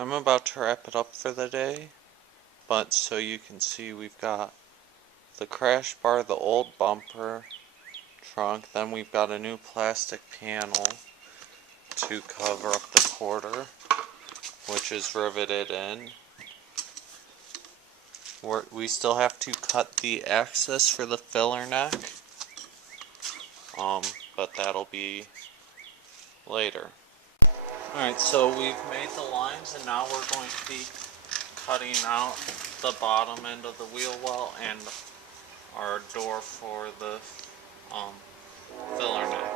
I'm about to wrap it up for the day, but so you can see we've got the crash bar, the old bumper, trunk, then we've got a new plastic panel to cover up the quarter, which is riveted in. We still have to cut the axis for the filler neck, but that'll be later. Alright, so we've made the lines and now we're going to be cutting out the bottom end of the wheel well and our door for the filler neck.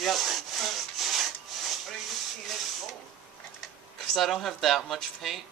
Yep. Why don't you just paint it gold? Because I don't have that much paint.